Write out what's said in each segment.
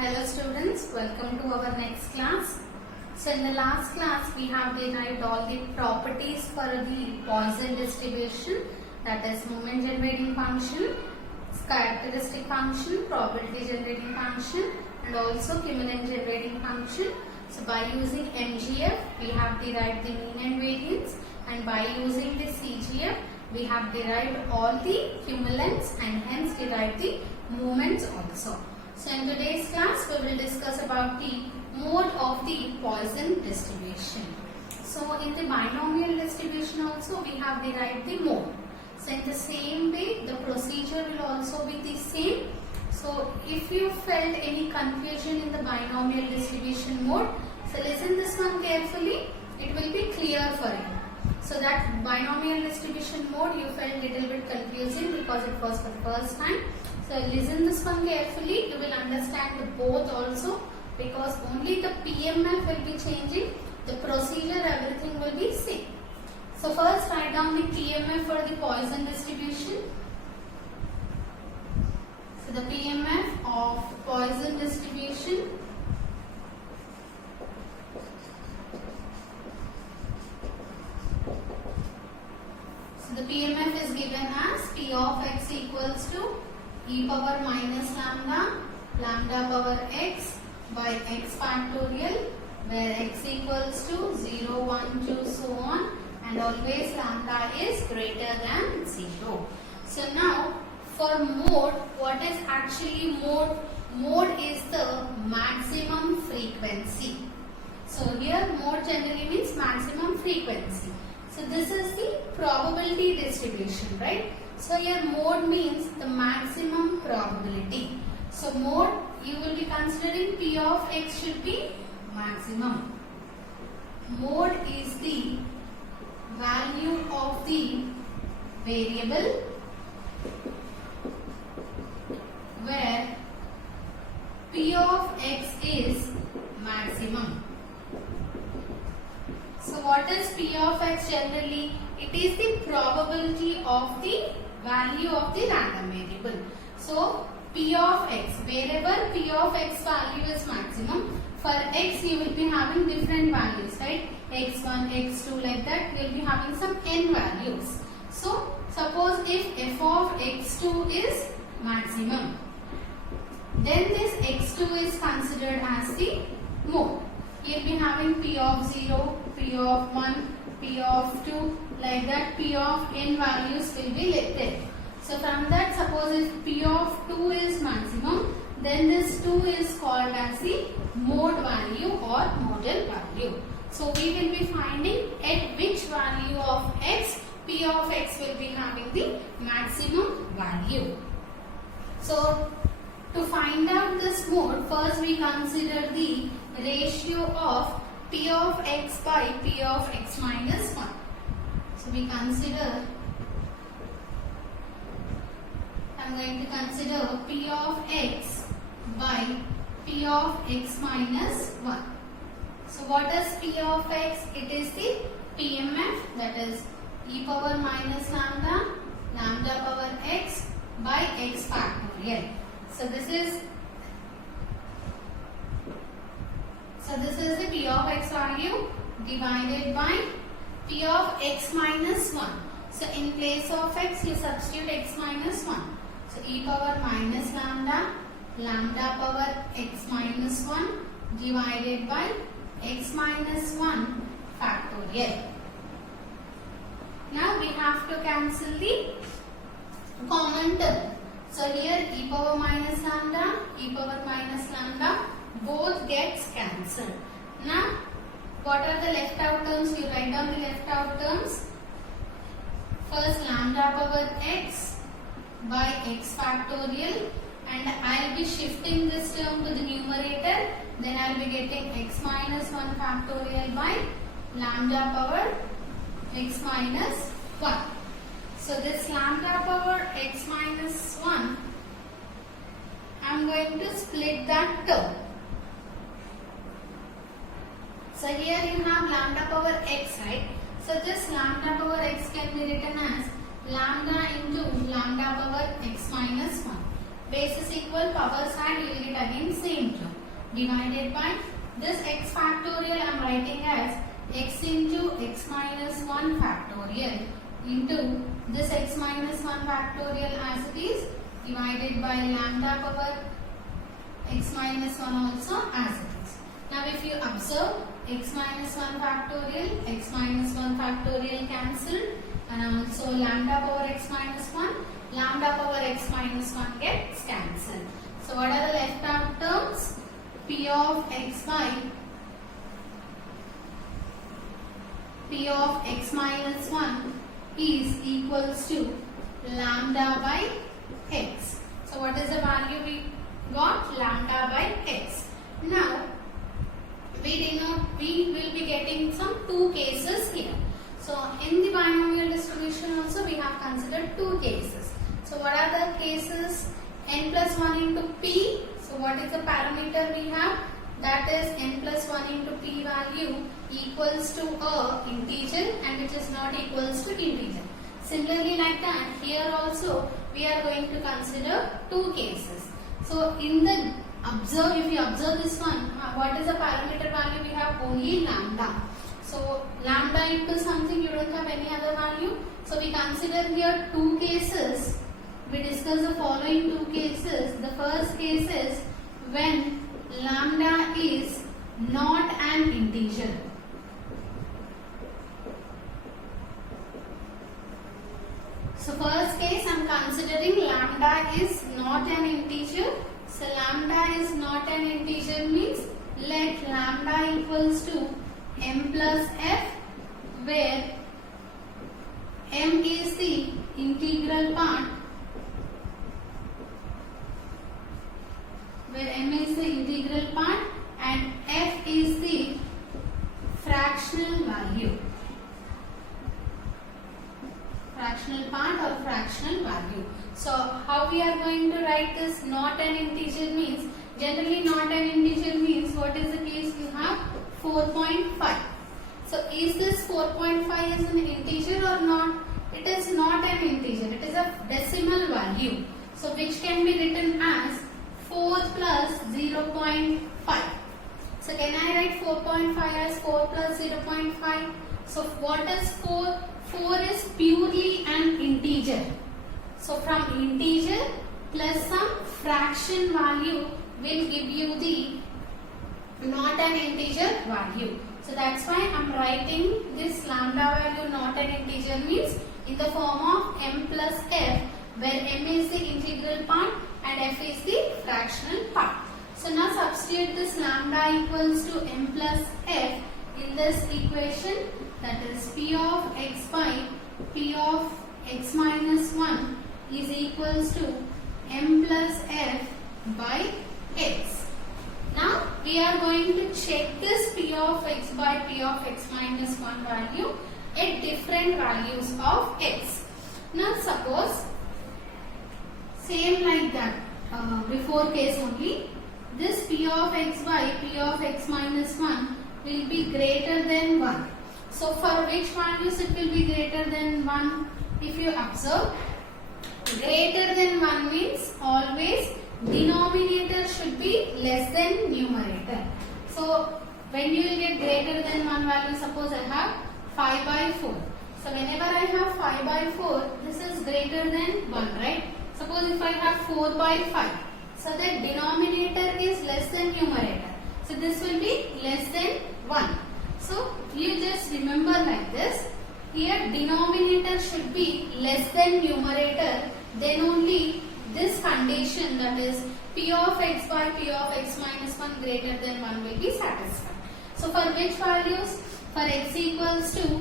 Hello students, welcome to our next class. So in the last class we have derived all the properties for the Poisson distribution, that is moment generating function, characteristic function, probability generating function and also cumulative generating function. So by using MGF we have derived the mean and variance, and by using the CGF we have derived all the cumulants and hence derived the moments also. So in today's class we will discuss about the mode of the Poisson distribution. So in the binomial distribution also we have derived the mode. So in the same way the procedure will also be the same. So if you felt any confusion in the binomial distribution mode, so listen this one carefully, it will be clear for you. So that binomial distribution mode you felt little bit confusing because it was for the first time. So listen this one carefully, you will understand the both also, because only the PMF will be changing, the procedure everything will be same. So first write down the PMF for the Poisson distribution. So the PMF of Poisson distribution . So the PMF is given as P of x equals to e power minus lambda, lambda power x by x factorial, where x equals to 0, 1, 2, so on, and always lambda is greater than 0. So now for mode, what is actually mode? Mode is the maximum frequency. So here mode generally means maximum frequency. So this is the probability distribution, right? So here mode means the maximum probability. So mode you will be considering P of x should be maximum. Mode is the value of the variable where P of x is maximum. So what is P of x generally? It is the probability of the value of the random variable. So P of x, wherever P of x value is maximum, for x you will be having different values, right? x1, x2 like that, you will be having some n values. So suppose if f of x2 is maximum, then this x2 is considered as the mode. You will be having P of 0, P of 1, P of 2, like that P of n values will be there. So from that, suppose if P of 2 is maximum, then this 2 is called as the mode value or modal value. So we will be finding at which value of x, P of x will be having the maximum value. So to find out this mode, first we consider the ratio of P of x by P of x minus 1. So we consider, I am going to consider P of x by P of x minus 1. So what is P of x? It is the PMF, that is e power minus lambda, lambda power x by x factorial. So this is the P of x value divided by P of x minus 1. So in place of x you substitute x minus 1. So e power minus lambda, lambda power x minus 1 divided by x minus 1 factorial. Now we have to cancel the common term. So here e power minus lambda, both gets cancelled. Now what are the left out terms? You write down the left out terms. First lambda power x by x factorial, and I will be shifting this term to the numerator, then I will be getting x minus 1 factorial by lambda power x minus 1. So this lambda power x minus 1, I am going to split that term. So here you have lambda power x, right? So this lambda power x can be written as lambda into lambda power x minus 1. Base is equal, power side you will get again same term. divided by this x factorial I am writing as x into x minus 1 factorial into this x minus 1 factorial as it is divided by lambda power x minus 1 also as it is. Now if you observe x minus 1 factorial cancelled and also lambda power x minus 1 gets cancelled. So what are the left out terms? P of x minus 1 is equals to lambda by x. So what is the value we got? Lambda by x. Now we will be getting some two cases here. So in the binomial distribution also we have considered two cases. So what are the cases? N plus 1 into p. So what is the parameter we have? That is n plus 1 into p value equals to a integer and which is not equals to integer. Similarly like that, here also we are going to consider two cases. So in the if you observe this one, what is the parameter value? We have only lambda. So lambda into something, you don't have any other value. So we consider here two cases. We discuss the following two cases. The first case is when lambda is not an integer. So first case I am considering lambda is not an integer. So lambda is not an integer means let lambda equals to m plus f, where m is the integral part, and f is the fractional value. Fractional part or fractional value. So how we are going to write this? Not an integer means, generally not an integer means what is the case? We have 4.5. So is this 4.5 is an integer or not? It is not an integer. It is a decimal value. So which can be written as 4 plus 0.5. So can I write 4.5 as 4 plus 0.5? So what is 4? 4 is purely an integer. So from integer plus some fraction value will give you the not an integer value. So that's why I am writing this lambda value not an integer means in the form of m plus f, where m is the integral part and f is the fractional part. So now substitute this lambda equals to m plus f in this equation, that is p of x by p of x minus 1 is equals to m plus f by x. Now we are going to check this p of x by p of x minus 1 value at different values of x. Now suppose same like that before case only, this p of x by p of x minus 1 will be greater than 1. So for which values it will be greater than 1? If you observe, greater than 1 means always denominator should be less than numerator. So when you will get greater than 1 value, suppose I have 5 by 4. So whenever I have 5 by 4, this is greater than 1, right? Suppose if I have 4 by 5, so that denominator is less than numerator. So this will be less than 1. So you just remember like this. Here denominator should be less than numerator, then only this condition, that is p of x by p of x minus 1 greater than 1 will be satisfied. So for which values? For x equals to,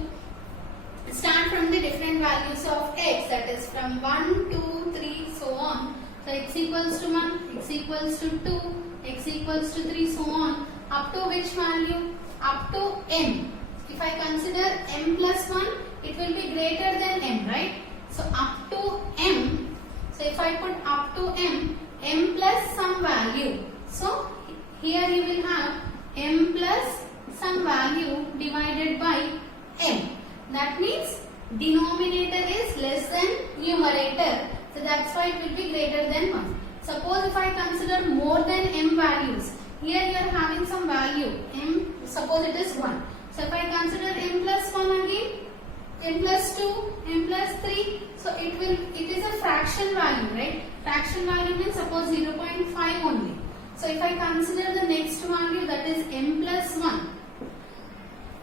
start from the different values of x, that is from 1, 2, 3 so on. So x equals to 1, x equals to 2, x equals to 3 so on, up to which value? Up to m. If I consider m plus 1, it will be greater than m, right? So up to m. So if I put up to m plus some value. So here you will have m plus some value divided by m. That means denominator is less than numerator. So that's why it will be greater than 1. Suppose if I consider more than m values. Here you are some value m, suppose it is 1. So if I consider m plus 1 again, m plus 2, m plus 3, so it is a fraction value, right? Fraction value means suppose 0.5 only. So if I consider the next value, that is m plus 1,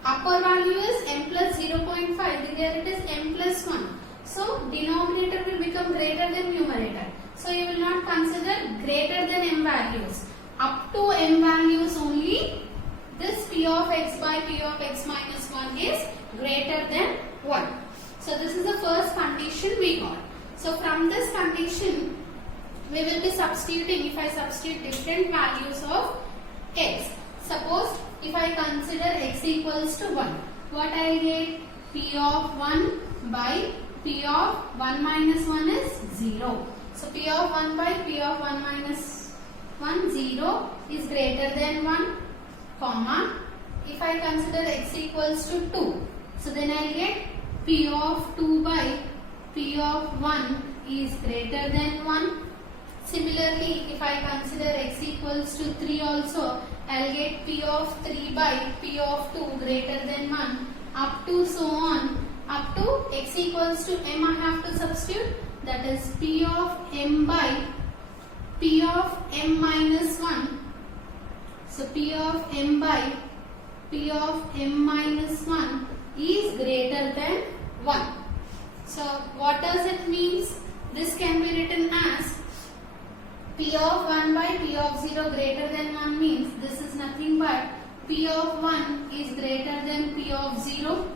upper value is m plus 0.5, here it is m plus 1. So denominator will become greater than numerator. So you will not consider greater than m values. Up to m values only, this p of x by p of x minus 1 is greater than 1. So this is the first condition we got. So from this condition, we will be substituting, if I substitute different values of x. Suppose if I consider x equals to 1, what I will get? P of 1 by p of 1 minus 1 is 0. So p of 1 by p of 1 minus 1, 0 is greater than 1, comma. If I consider x equals to 2, so then I will get p of 2 by p of 1 is greater than 1. Similarly, if I consider x equals to 3 also, I will get p of 3 by p of 2 greater than 1, up to so on, up to x equals to m I have to substitute, that is p of m by p of m minus 1. So p of m by p of m minus 1 is greater than 1. So what does it mean? This can be written as p of 1 by p of 0 greater than 1 means this is nothing but p of 1 is greater than p of 0.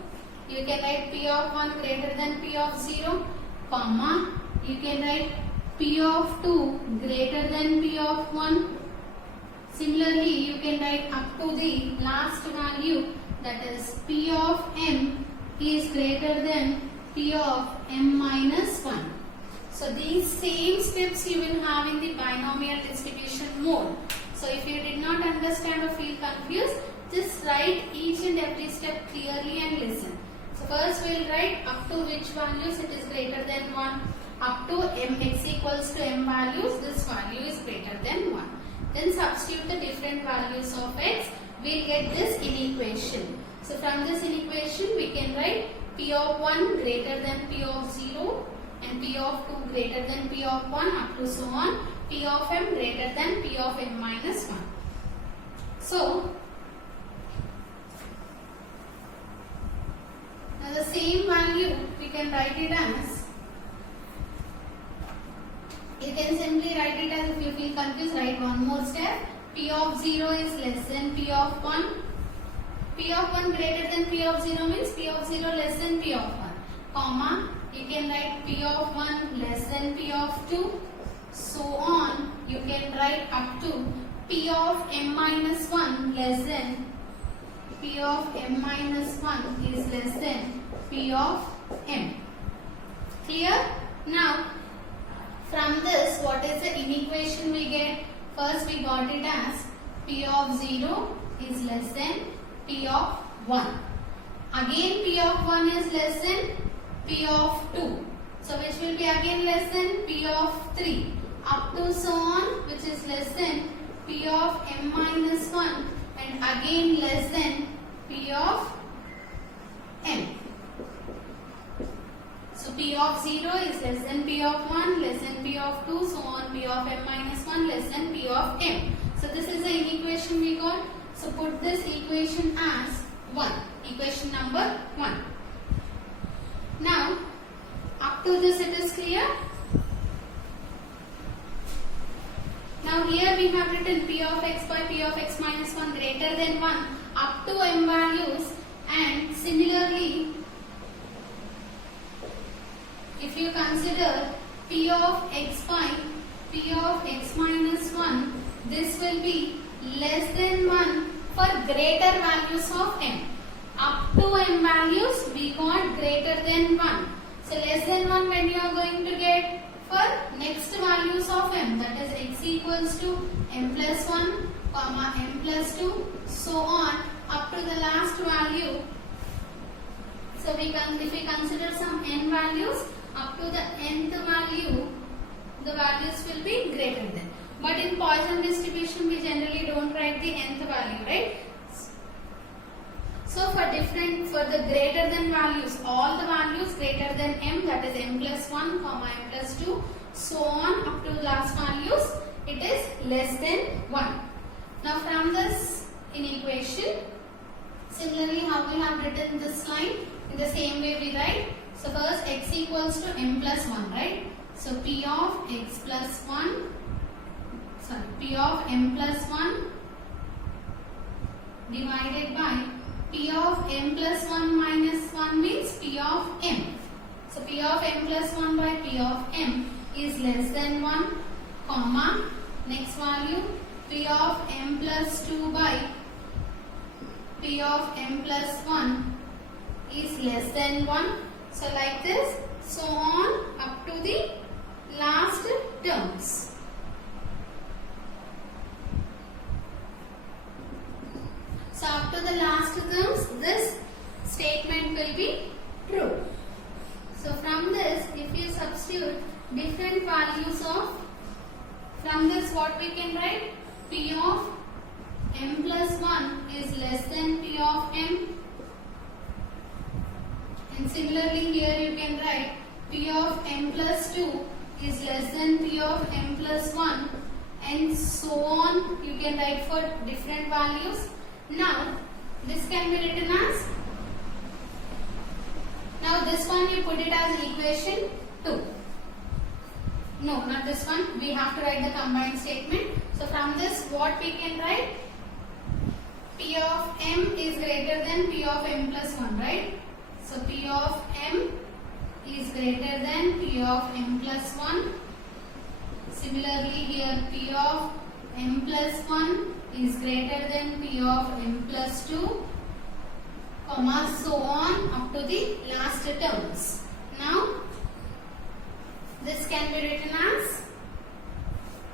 You can write p of 1 greater than p of 0, comma, you can write p of 2 greater than p of 1. Similarly, you can write up to the last value, that is p of m is greater than p of m minus 1. So these same steps you will have in the binomial distribution mode. So if you did not understand or feel confused, just write each and every step clearly and listen. So first we will write up to which values it is greater than 1. Up to m x equals to m values, this value is greater than 1. Then substitute the different values of x, we will get this inequation. So from this inequation we can write p of 1 greater than p of 0 and p of 2 greater than p of 1 up to so on, p of m greater than p of m minus 1. So now the same value we can write it as, you can simply write it as, if you feel confused, write one more step, p of 0 is less than p of 1. P of 1 greater than p of 0 means p of 0 less than p of 1, comma, you can write p of 1 less than p of 2, so on, you can write up to p of m minus 1 less than p of m minus 1 is less than p of m. Clear? Now, from this, what is the inequation we get? First we got it as p of 0 is less than p of 1. Again p of 1 is less than p of 2. So which will be again less than p of 3. Up to so on, which is less than p of m minus 1 and again less than p of m. So p of 0 is less than p of 1, less than p of 2, so on, p of m minus 1 less than p of m. So this is the inequation we got. So put this equation as 1, equation number 1. Now, up to this it is clear. Now here we have written p of x by p of x minus 1 greater than 1 up to m values, and similarly if you consider p of x by p of x minus 1, this will be less than 1 for greater values of m. Up to m values we got greater than 1. So less than 1 when you are going to get for next values of m, that is x equals to m plus 1 comma m plus 2, so on up to the last value. So if we consider some n values, up to the nth value, the values will be greater than. But in Poisson distribution, we generally don't write the nth value. value, right? So for the greater than values, all the values greater than m, that is m plus 1, comma m plus 2, so on up to the last values, it is less than 1. Now from this in equation, similarly how we have written this line, in the same way we write. So first x equals to m plus 1, right? So p of x plus 1, p of m plus 1 divided by p of m plus 1 minus 1 means p of m. So p of m plus 1 by p of m is less than 1, comma, next value p of m plus 2 by p of m plus 1 is less than 1. So like this, so on up to the last terms. So up to the last terms, this statement will be true. So from this, if you substitute different values of, from this what we can write? P of m plus 1 is less than p of m. And similarly here you can write p of m plus 2 is less than p of m plus 1, and so on you can write for different values. Now this can be written as, now this one you put it as equation 2. No, not this one, we have to write the combined statement. So from this what we can write? P of m is greater than p of m plus 1, right? So p of m is greater than p of m plus 1. Similarly here p of m plus 1 is greater than p of m plus 2, comma, so on up to the last terms. Now this can be written as,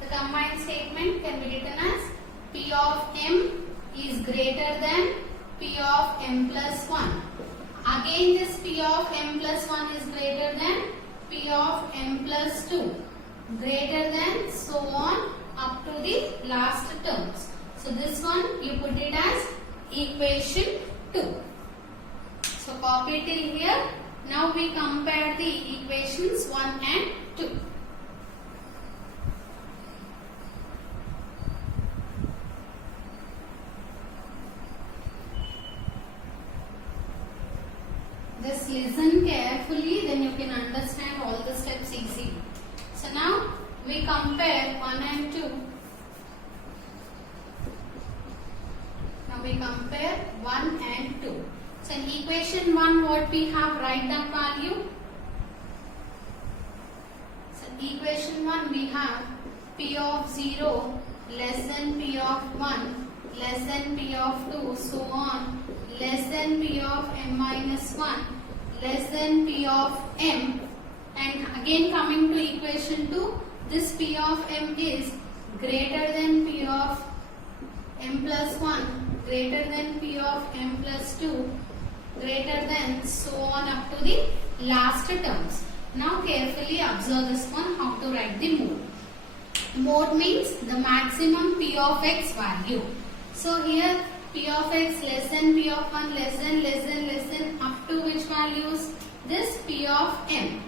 the combined statement can be written as p of m is greater than p of m plus 1. Again this p of m plus 1 is greater than p of m plus 2, greater than, so on up to the last terms. So this one you put it as equation 2. So copy till here. Now we compare the equations 1 and 2. Just listen carefully, then you can understand all the steps easily. So now we compare 1 and 2. Now we compare 1 and 2. So in equation 1 what we have, write that value. So in equation 1 we have p of 0 less than p of 1 less than p of 2, so on, less than p of m minus 1 less than p of m, and again coming to equation 2, this p of m is greater than p of m plus 1, greater than p of m plus 2, greater than, so on up to the last terms. Now carefully observe this one, how to write the mode. Mode means the maximum p of x value. So here p of x less than p of 1 less than up to which values? This p of m.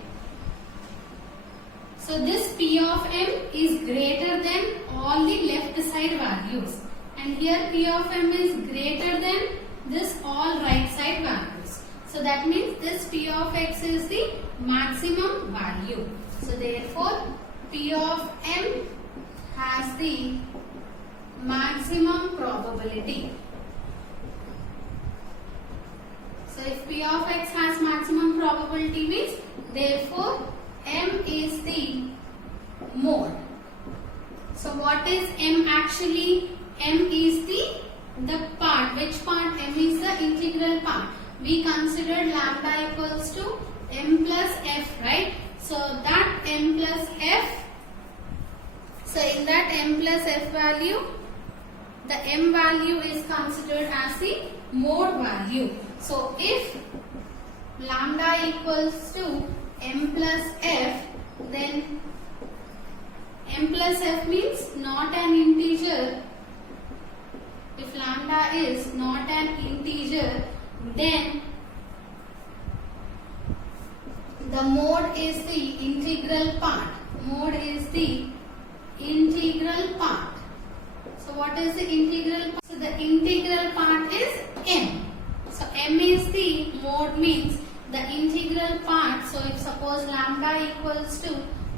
So this p of m is greater than all the left side values, and here p of m is greater than this all right side values. So that means this p of x is the maximum value. So therefore p of m has the maximum probability. So if p of x has maximum probability means therefore m is the mode. So what is m actually? M is the part. Which part? M is the integral part. We considered lambda equals to m plus f, right? So that m plus f, so in that m plus f value, the m value is considered as the mode value. So if lambda equals to m plus f, then m plus f means not an integer. If lambda is not an integer, then the mode is the integral part. Mode is the integral part. So what is the integral part? So the integral part is m. So m is the mode, means the integral part. So if suppose lambda equals to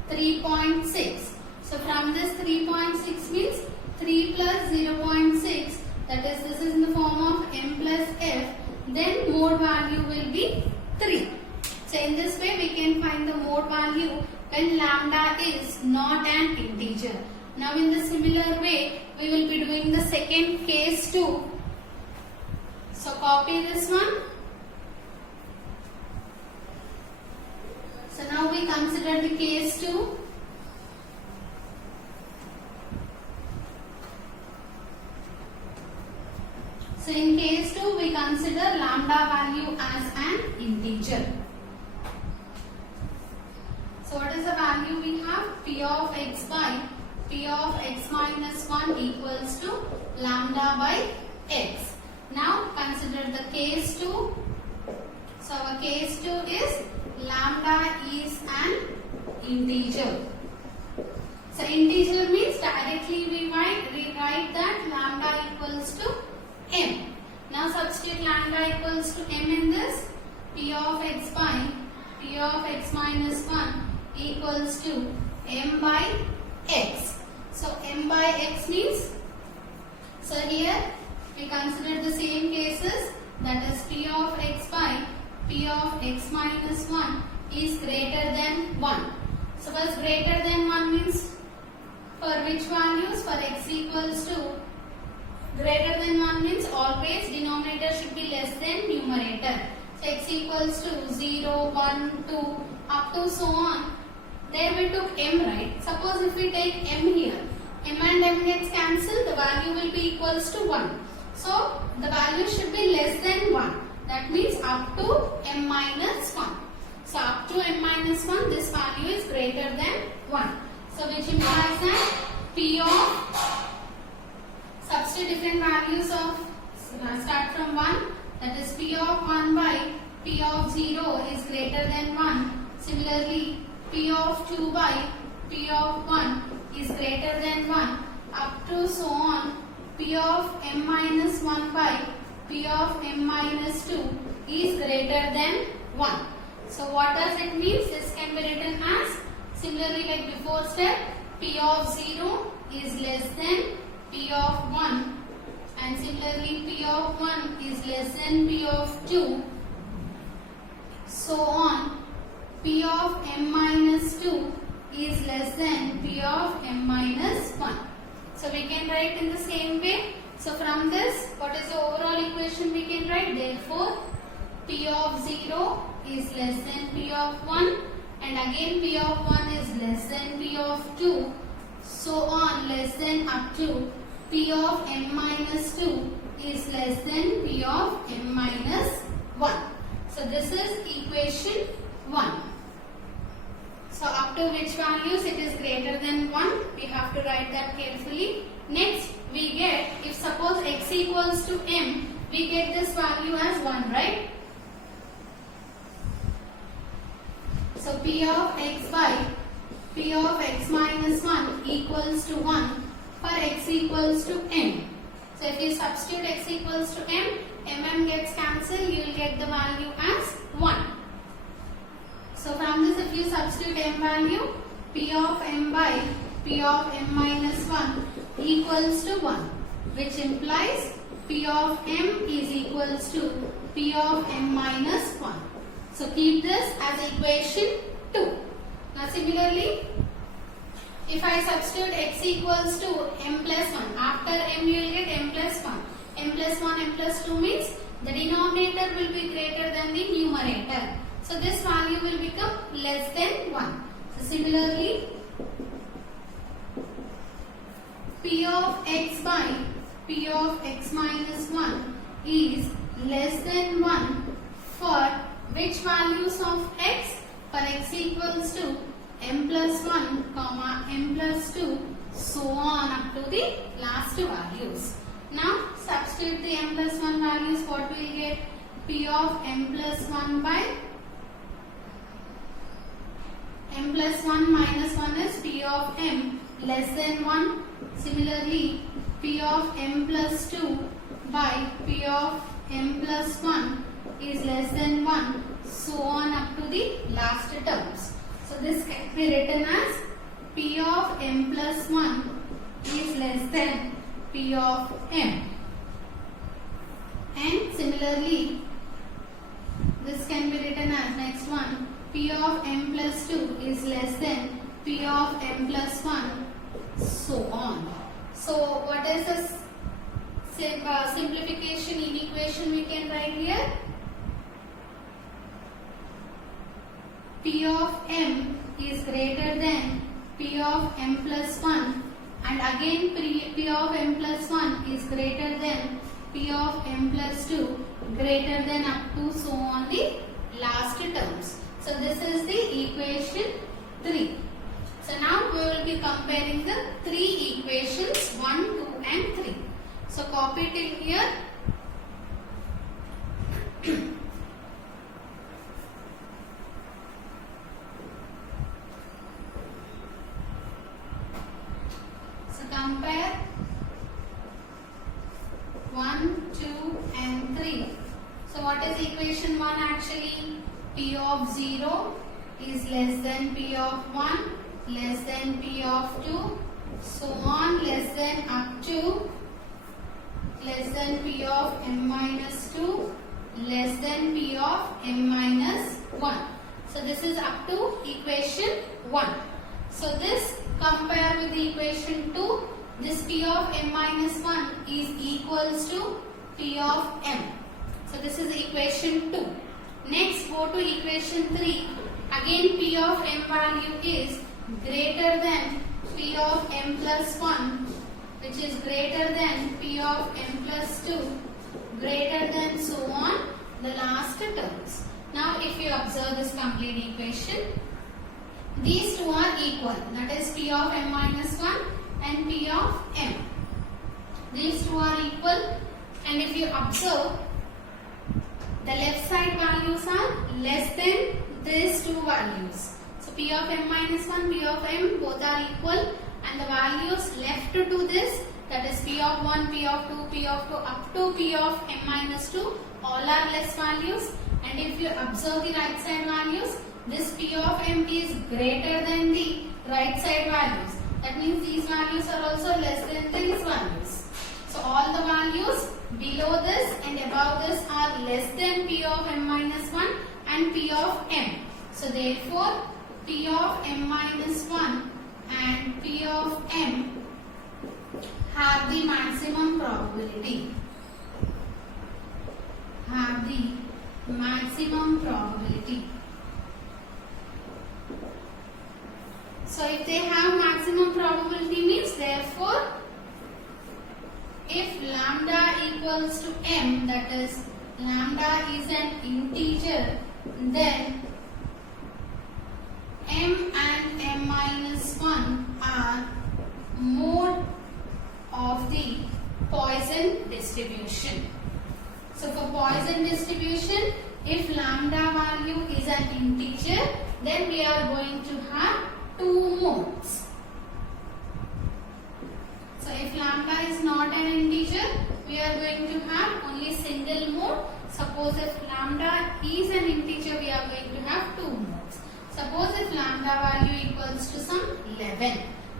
3.6. So from this 3.6 means 3 plus 0.6, that is, this is in the form of m plus f, then mode value will be 3. So in this way we can find the mode value when lambda is not an integer. Now in the similar way we will be doing the second case too. So copy this one. So now we consider the case 2. So in case 2 we consider lambda value as an integer. So what is the value we have? P of x by P of x minus 1 equals to lambda by x. Now consider the case 2. So our case 2 is lambda is an integer. So integer means directly we write that lambda equals to m. Now substitute lambda equals to m in this. P of x by P of x minus 1 equals to m by x. So m by x means, so here we consider the same cases, that is P of x by P of x minus 1 is greater than 1. So first greater than 1 means for which values? For x equals to, greater than 1 means always denominator should be less than numerator. So x equals to 0, 1, 2 up to so on. There we took m, right? Suppose if we take m here, m and m gets cancelled, the value will be equals to 1. So the value should be less than 1. That means up to m minus 1. So up to m minus 1, this value is greater than 1. So which implies that P of, substitute different values of, start from 1, that is P of 1 by P of 0 is greater than 1. Similarly, P of 2 by P of 1 is greater than 1 up to so on. P of m minus 1 by P of m minus 2 is greater than 1. So what does it mean? This can be written as, similarly like before step, P of 0 is less than P of 1, and similarly P of 1 is less than P of 2, so on. P of m minus 2 is less than P of m minus 1. So we can write in the same way. So from this, what is the overall equation we can write? Therefore, P of 0 is less than P of 1, and again P of 1 is less than P of 2, so on, less than up to P of m minus 2 is less than P of m minus 1. So this is equation 1. So up to which values it is greater than 1, we have to write that carefully. Next we get, if suppose x equals to m, we get this value as 1, right? So P of x by P of x minus 1 equals to 1 for x equals to m. So if you substitute x equals to m gets cancelled, you will get the value as 1. So from this, if you substitute m value, P of m by P of m minus 1 equals to 1, which implies P of m is equals to P of m minus 1. So keep this as equation 2. Now similarly, if I substitute x equals to m plus 1, after m you will get m plus 1. M plus 1, m plus 2 means the denominator will be greater than the numerator. So this value will become less than 1. So similarly, P of x by P of x minus 1 is less than 1 for which values of x? For x equals to m plus 1 comma m plus 2, so on up to the last values. Now substitute substitute the m plus 1 values, what we will get? P of m plus 1 by m plus 1 minus 1 is P of m less than 1. Similarly, P of m plus 2 by P of m plus 1 is less than 1, so on up to the last terms. So this can be written as P of m plus 1 is less than P of m. And similarly, this can be written as next one, P of m plus 2 is less than P of m plus 1, so on. So what is the simplification inequation we can write here? P of m is greater than P of m plus 1, and again P of m plus 1 is greater than P of m plus 2, greater than up to so on the last terms. So this is the equation 3. So now we will be comparing the 3 equations 1, 2 and 3. So copy it in here. So compare 1, 2 and 3. So what is equation 1 actually? P of 0 is less than P of 1, less than P of 2, so on, less than up to less than P of m minus 2, less than P of m minus 1. So this is up to equation 1. So this compare with the equation 2, this P of m minus 1 is equals to P of m. So this is equation 2. Next go to equation 3. Again P of m value is greater than P of m plus 1, which is greater than P of m plus 2, greater than so on the last terms. Now if you observe this complete equation, these two are equal, that is P of m minus 1 and P of m. These two are equal, and if you observe, the left side values are less than these two values. So P of m minus 1, P of m both are equal, and the values left to this, that is P of 1, P of 2, P of 2 up to P of m minus 2, all are less values. And if you observe the right side values, this P of m is greater than the right side values. That means these values are also less than these values. So all the values below this and above this are less than P of m minus 1 and P of m. So therefore P of m minus 1 and P of m have the maximum probability. Have the maximum probability. So if they have maximum probability means therefore if lambda equals to m, that is lambda is an integer, then m and m minus 1 are mode of the Poisson distribution. So for Poisson distribution, if lambda value is an integer, then we are going to have two modes. So if lambda is not an integer, we are going to have only single mode. Suppose if lambda is an integer, we are going to have two modes. Suppose if lambda value equals to some 11.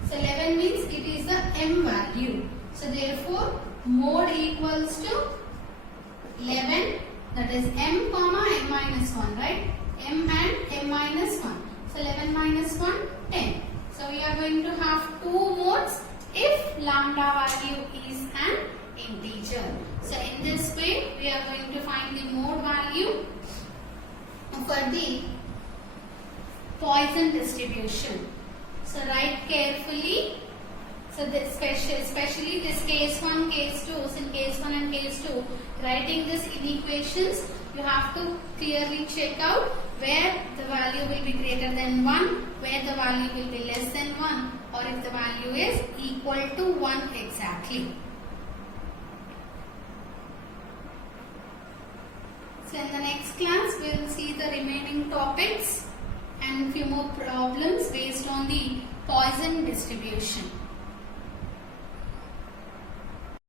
So 11 means it is the m value. So therefore mode equals to 11, that is m comma m minus 1, right? M and m minus 1. So 11 minus 1, 10. So we are going to have two modes if lambda value is an integer. So in this way we are going to find the mode value for the Poisson distribution. So write carefully. So this especially this case 1, case 2, so in case 1 and case 2, writing this inequations, you have to clearly check out where the value will be greater than 1, where the value will be less than 1, or if the value is equal to 1 exactly. So in the next class we will see the remaining topics and few more problems based on the Poisson distribution.